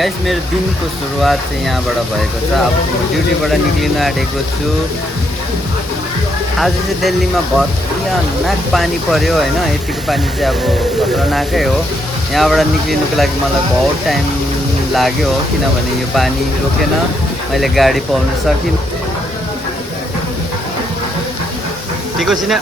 Guys मेरो दिनको सुरुवात चाहिँ यहाँबाट भएको छ। अब म ड्युटीबाट निक्लिन आँटेको छु। आज चाहिँ दिल्लीमा भयानक पानी पर्यो होइन। यतिको पानी चाहिँ अब खतरनाकै हो। यहाँबाट निक्लिनुको लागि मलाई बहुत टाइम लाग्यो किनभने यो पानी रोकेन, मैले गाडी पाउन सकिनँ। ठीक छैन।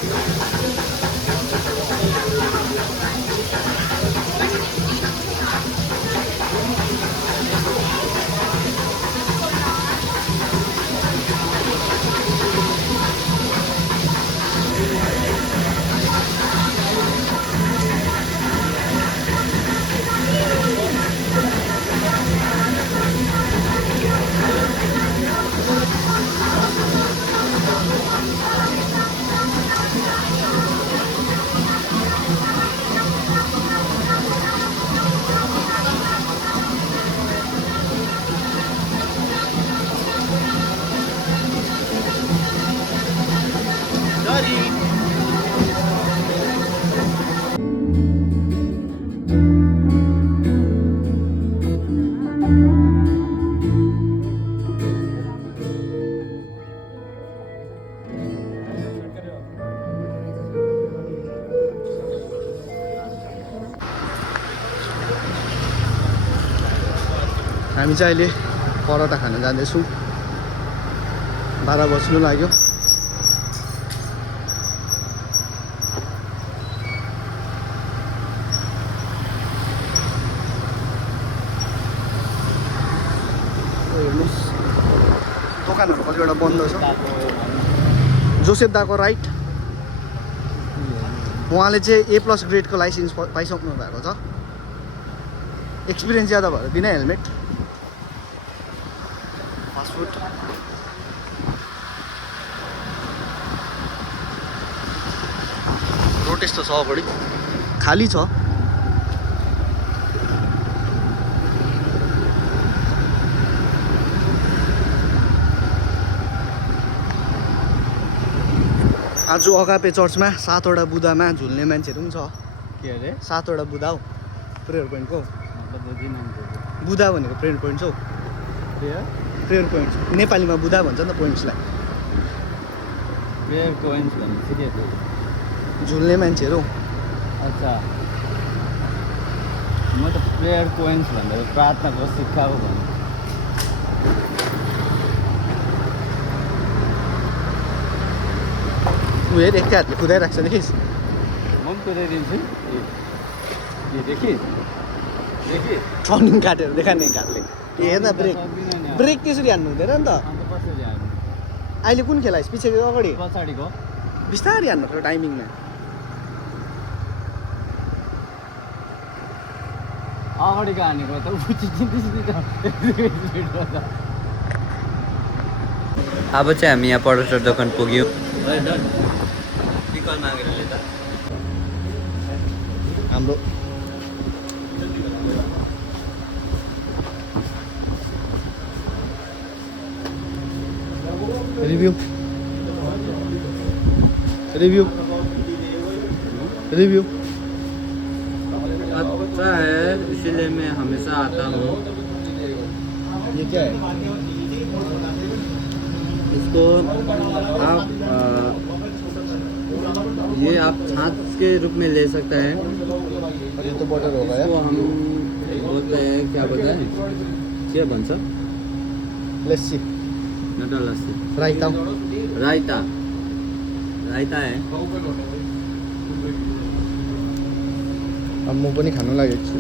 हामी चाहिँ अहिले परोटा खान जाँदैछौँ। 12 बज्नु लाग्यो। हेर्नुहोस् दोकानहरू कतिवटा बन्द छ। जोसेफ दाको राइट, उहाँले चाहिँ A+ ग्रेडको लाइसेन्स पाइसक्नु भएको छ। एक्सपिरियन्स ज्यादा भएर बिना हेलमेट फास्ट फुड। रोड यस्तो छ, अगाडि खाली छ। आज अगापे चर्चमा 7वटा बुदामा झुल्ने मान्छेहरू पनि छ। के अरे 7वटा बुदा हो प्रेयर पोइन्टको। मतलब बुझिनँ। बुदा भनेको प्रेयर पोइन्ट हो। प्रेयर पोइन्ट नेपालीमा बुदा भन्छ नि त पोइन्ट्सलाई। प्रेयर कोइन्स भनेपछि के हो? झुल्ने मान्छेहरू। अच्छा, म त प्रेयर कोइन्स भनेर प्रार्थनाको शिक्षाको भन्छु। ऊ हेर एकै हातले कुदाइरहेको छ, देखिस्? म पनि कुदाइदिन्छु। ए देखिस् देखिस् टर्निङ काटेर देखाने एक हातले। ए हेर न, ब्रेक त्यसरी हान्नु हुँदैन नि त। अन्त कसरी हाल्नु? अहिले कुन खेलाइस्, पछि कि अगाडि? पछाडिको बिस्तारै हान्नु पर्छ टाइमिङमा। अगाडिको हानेको त अब चाहिँ हामी यहाँ परोटा दोकान पुग्यौँ। टिकल मागेर त हाम्रो रिभ्यू रिभ्यू रिभ्यू अच्छा है, इसीलिए मैं हमेशा आता हूँ। ये क्या है? इसको आप ये आप छाछ के रूप में ले सकते हैं। और ये तो बटर होगा इसको यार। हम बोलते हैं, क्या बताएं, क्या बनता? लस्सी, नटा लस्सी, रायता। रायता, रायता है। अब म पनि खानु लागेको छु।